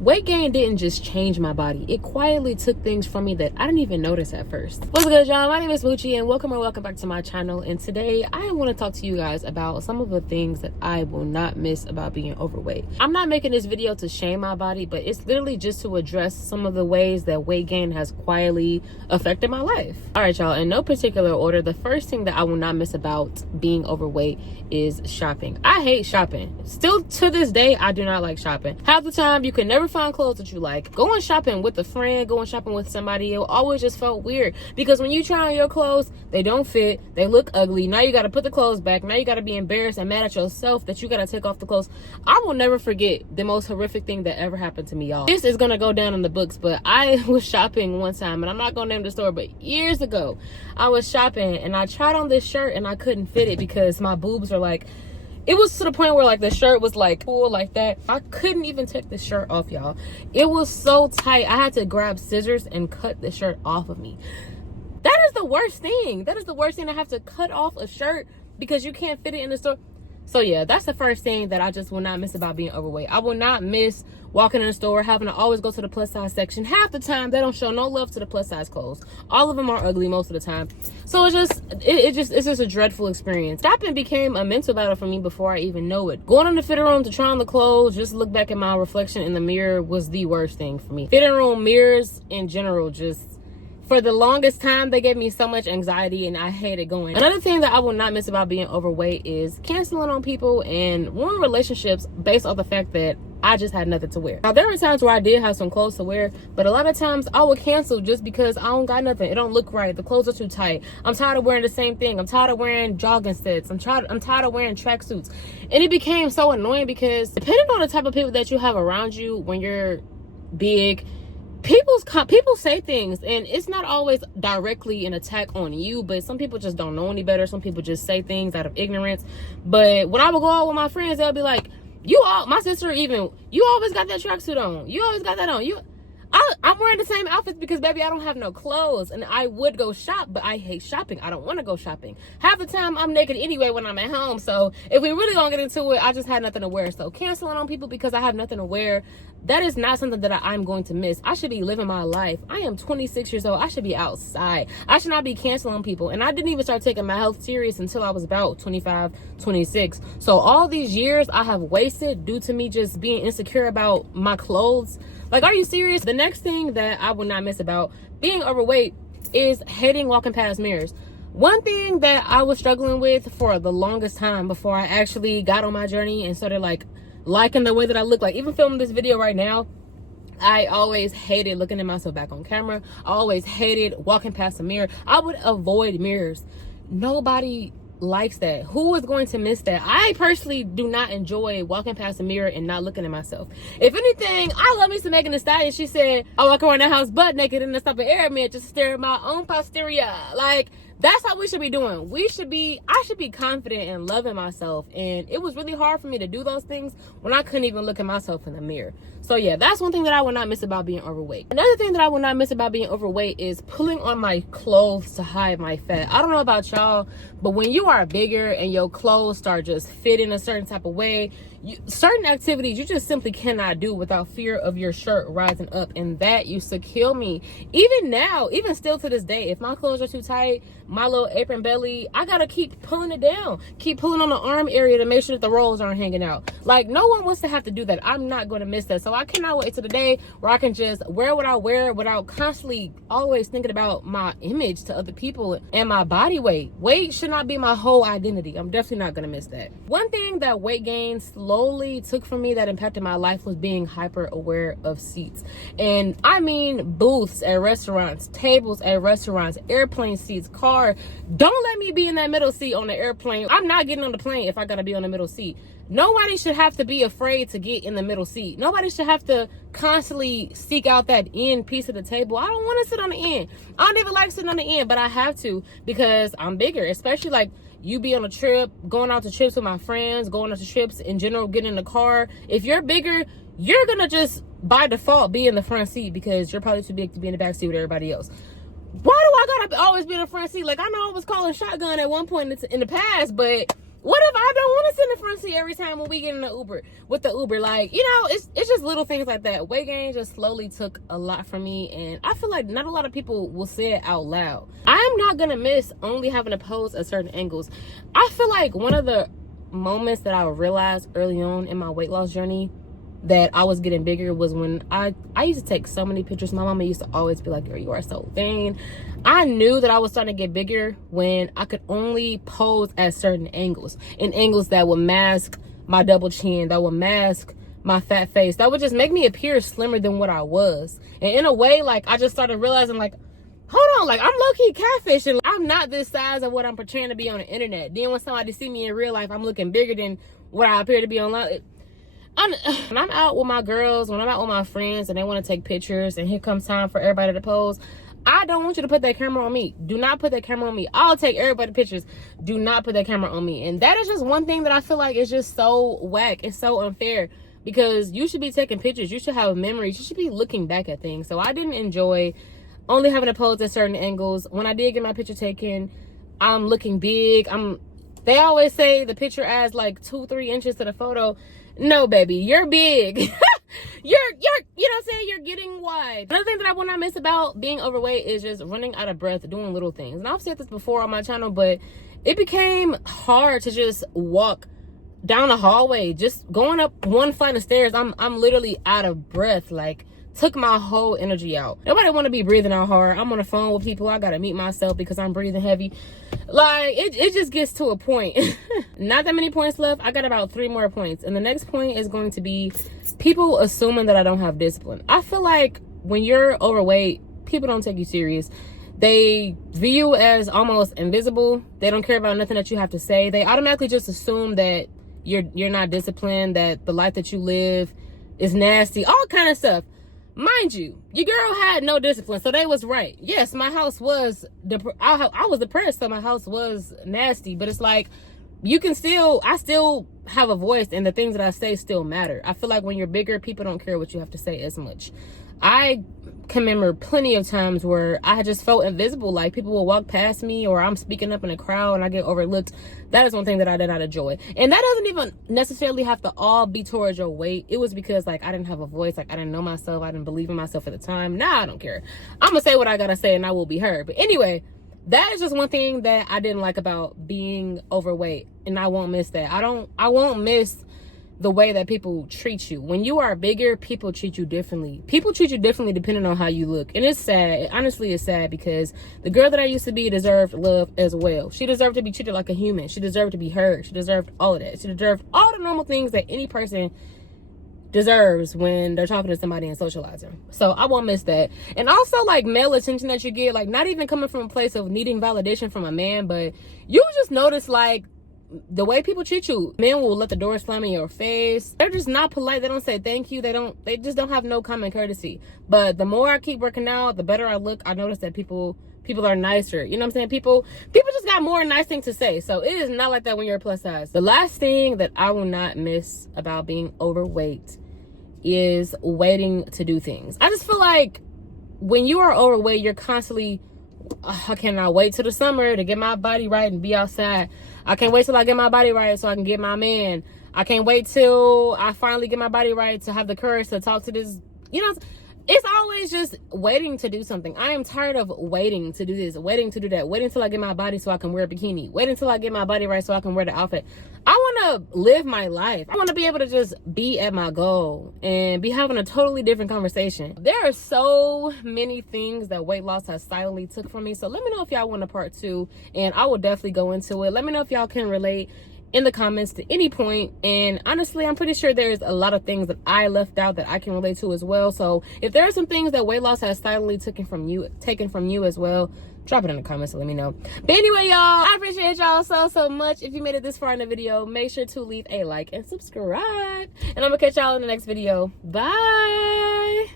weight gain didn't just change my body. It quietly took things from me that I didn't even notice at first. What's good, y'all? My name is Moochie, and welcome back to my channel. And today I want to talk to you guys about some of the things that I will not miss about being overweight. I'm not making this video to shame my body, but it's literally just to address some of the ways that weight gain has quietly affected my life. All right, y'all, in no particular order, the first thing that I will not miss about being overweight is shopping. I hate shopping. Still to this day, I do not like shopping. Half the time, you can never find clothes that you like. Going shopping with a friend, going shopping with somebody, it always just felt weird because when you try on your clothes, they don't fit, they look ugly. Now you got to put the clothes back. Now you got to be embarrassed and mad at yourself that you got to take off the clothes. I will never forget the most horrific thing that ever happened to me, y'all. This is gonna go down in the books, but I was shopping one time, and I'm not gonna name the store, but years ago, I was shopping and I tried on this shirt and I couldn't fit it because my boobs are like, it was to the point where like the shirt was like full like that. I couldn't even take the shirt off, y'all. It was so tight. I had to grab scissors and cut the shirt off of me. That is the worst thing. That is the worst thing, to have to cut off a shirt because you can't fit it in the store. So yeah, that's the first thing that I just will not miss about being overweight. I will not miss walking in the store, having to always go to the plus size section. Half the time, they don't show no love to the plus size clothes. All of them are ugly most of the time. So it's just a dreadful experience. Shopping became a mental battle for me before I even know it. Going in the fitting room to try on the clothes, just look back at my reflection in the mirror was the worst thing for me. Fitting room mirrors in general, just for the longest time, they gave me so much anxiety and I hated going. Another thing that I will not miss about being overweight is canceling on people and ruining relationships based off the fact that I just had nothing to wear. Now, there were times where I did have some clothes to wear, but a lot of times I would cancel just because I don't got nothing. It don't look right. The clothes are too tight. I'm tired of wearing the same thing. I'm tired of wearing jogging sets. I'm tired of wearing tracksuits. And it became so annoying because depending on the type of people that you have around you when you're big, people say things, and it's not always directly an attack on you, but some people just don't know any better. Some people just say things out of ignorance. But when I would go out with my friends, they'll be like, my sister even, you always got that tracksuit on. You always got that on. I'm wearing the same outfits because, baby, I don't have no clothes. And I would go shop, but I hate shopping. I don't want to go shopping. Half the time, I'm naked anyway when I'm at home. So if we really gonna get into it, I just had nothing to wear. So canceling on people because I have nothing to wear, that is not something that I'm going to miss. I should be living my life. I am 26 years old. I should be outside. I should not be canceling people. And I didn't even start taking my health serious until I was about 25, 26. So all these years I have wasted due to me just being insecure about my clothes. Like, are you serious? The next thing that I will not miss about being overweight is hating walking past mirrors. One thing that I was struggling with for the longest time before I actually got on my journey and started liking the way that I look, like even filming this video right now, I always hated looking at myself back on camera. I always hated walking past a mirror. I would avoid mirrors. Nobody likes that. Who is going to miss that? I personally do not enjoy walking past a mirror and not looking at myself. If anything, I love me some Megan Thee Stallion. She said, I walk around the house butt naked in the stuff of air mirror just to stare at my own posterior. Like, that's how we should be doing. I should be confident in loving myself. And it was really hard for me to do those things when I couldn't even look at myself in the mirror. So yeah, that's one thing that I will not miss about being overweight. Another thing that I will not miss about being overweight is pulling on my clothes to hide my fat. I don't know about y'all, but when you are bigger and your clothes start just fitting a certain type of way, certain activities you just simply cannot do without fear of your shirt rising up, and that used to kill me. Even now, even still to this day, if my clothes are too tight, my little apron belly, I gotta keep pulling it down, keep pulling on the arm area to make sure that the rolls aren't hanging out. Like, no one wants to have to do that. I'm not going to miss that. So I cannot wait to the day where I can just wear what I wear without constantly always thinking about my image to other people and my body weight. Weight should not be my whole identity. I'm definitely not going to miss that. One thing that weight gain slowly took from me that impacted my life was being hyper aware of seats. And I mean booths at restaurants, tables at restaurants, airplane seats, car. Don't let me be in that middle seat on the airplane. I'm not getting on the plane if I gotta be on the middle seat. Nobody should have to be afraid to get in the middle seat. Nobody should have to constantly seek out that end piece of the table. I don't want to sit on the end. I don't even like sitting on the end, but I have to because I'm bigger. Especially like you be on a trip, going out to trips with my friends, going out to trips in general, getting in the car. If you're bigger, you're gonna just by default be in the front seat because you're probably too big to be in the back seat with everybody else. Why do I gotta always be in the front seat? Like, I know I was calling shotgun at one point in the past, but What if I don't want to sit in the front seat every time when we get in the Uber with the Uber? Like, you know, it's just little things like that. Weight gain just slowly took a lot from me, and I feel like not a lot of people will say it out loud. I am not gonna miss only having to pose at certain angles. I feel like one of the moments that I realized early on in my weight loss journey that I was getting bigger was when I used to take so many pictures. My mama used to always be like, girl, you are so vain. I knew that I was starting to get bigger when I could only pose at certain angles, and angles that would mask my double chin, that would mask my fat face, that would just make me appear slimmer than what I was. And in a way, like, I just started realizing, like, hold on, like, I'm low-key catfishing. I'm not this size of what I'm portraying to be on the internet. Then when somebody see me in real life, I'm looking bigger than what I appear to be online. When I'm out with my girls, when I'm out with my friends and they want to take pictures and here comes time for everybody to pose, I don't want you to put that camera on me. Do not put that camera on me. I'll take everybody pictures. Do not put that camera on me. And that is just one thing that I feel like is just so whack. It's so unfair, because you should be taking pictures. You should have memories. You should be looking back at things. So I didn't enjoy only having to pose at certain angles. When I did get my picture taken, I'm looking big. They always say the picture adds like 2-3 inches to the photo. No, baby, you're big. you're, you know what I'm saying? You're getting wide. Another thing that I will not miss about being overweight is just running out of breath doing little things. And I've said this before on my channel, but it became hard to just walk down a hallway, just going up one flight of stairs. I'm literally out of breath. Like, took my whole energy out. Nobody want to be breathing out hard. I'm on the phone with people. I gotta meet myself because I'm breathing heavy. Like, it just gets to a point. Not that many points left. I got about 3 more points, and the next point is going to be people assuming that I don't have discipline. I feel like when you're overweight, people don't take you serious. They view you as almost invisible. They don't care about nothing that you have to say. They automatically just assume that you're not disciplined, that the life that you live is nasty, all kind of stuff. Mind you, your girl had no discipline, so they was right. Yes, my house was I was depressed, so my house was nasty, but it's like, I still have a voice, and the things that I say still matter. I feel like when you're bigger, people don't care what you have to say as much. I can remember plenty of times where I just felt invisible, like people will walk past me, or I'm speaking up in a crowd and I get overlooked. That is one thing that I did not enjoy. And that doesn't even necessarily have to all be towards your weight. It was because, like, I didn't have a voice, like I didn't know myself, I didn't believe in myself at the time. Now I don't care. I'm gonna say what I gotta say and I will be heard. But anyway, that is just one thing that I didn't like about being overweight, and I won't miss that. I won't miss the way that people treat you. When you are bigger, people treat you differently. People treat you differently depending on how you look. And it's sad. Honestly, it's sad, because the girl that I used to be deserved love as well. She deserved to be treated like a human. She deserved to be heard. She deserved all of that. She deserved all the normal things that any person deserves when they're talking to somebody and socializing. So I won't miss that. And also, like, male attention that you get, like, not even coming from a place of needing validation from a man, but you just notice, like, the way people treat you. Men will let the door slam in your face. They're just not polite. They don't say thank you. They just don't have no common courtesy. But the more I keep working out, the better I look. I notice that people are nicer. You know what I'm saying? People just got more nice things to say. So it is not like that when you're plus size. The last thing that I will not miss about being overweight is waiting to do things. I just feel like when you are overweight, you're constantly, I cannot wait till the summer to get my body right and be outside. I can't wait till I get my body right so I can get my man. I can't wait till I finally get my body right to have the courage to talk to this. You know, it's always just waiting to do something. I am tired of waiting to do this, waiting to do that, waiting till I get my body so I can wear a bikini, waiting till I get my body right so I can wear the outfit. I want to live my life. I want to be able to just be at my goal and be having a totally different conversation. There are so many things that weight loss has silently took from me. So let me know if y'all want a part 2, and I will definitely go into it. Let me know if y'all can relate in the comments to any point. And honestly, I'm pretty sure there's a lot of things that I left out that I can relate to as well. So if there are some things that weight loss has silently taken from you as well, drop it in the comments and let me know. But anyway, y'all, I appreciate y'all so much. If you made it this far in the video, make sure to leave a like and subscribe, and I'm gonna catch y'all in the next video. Bye.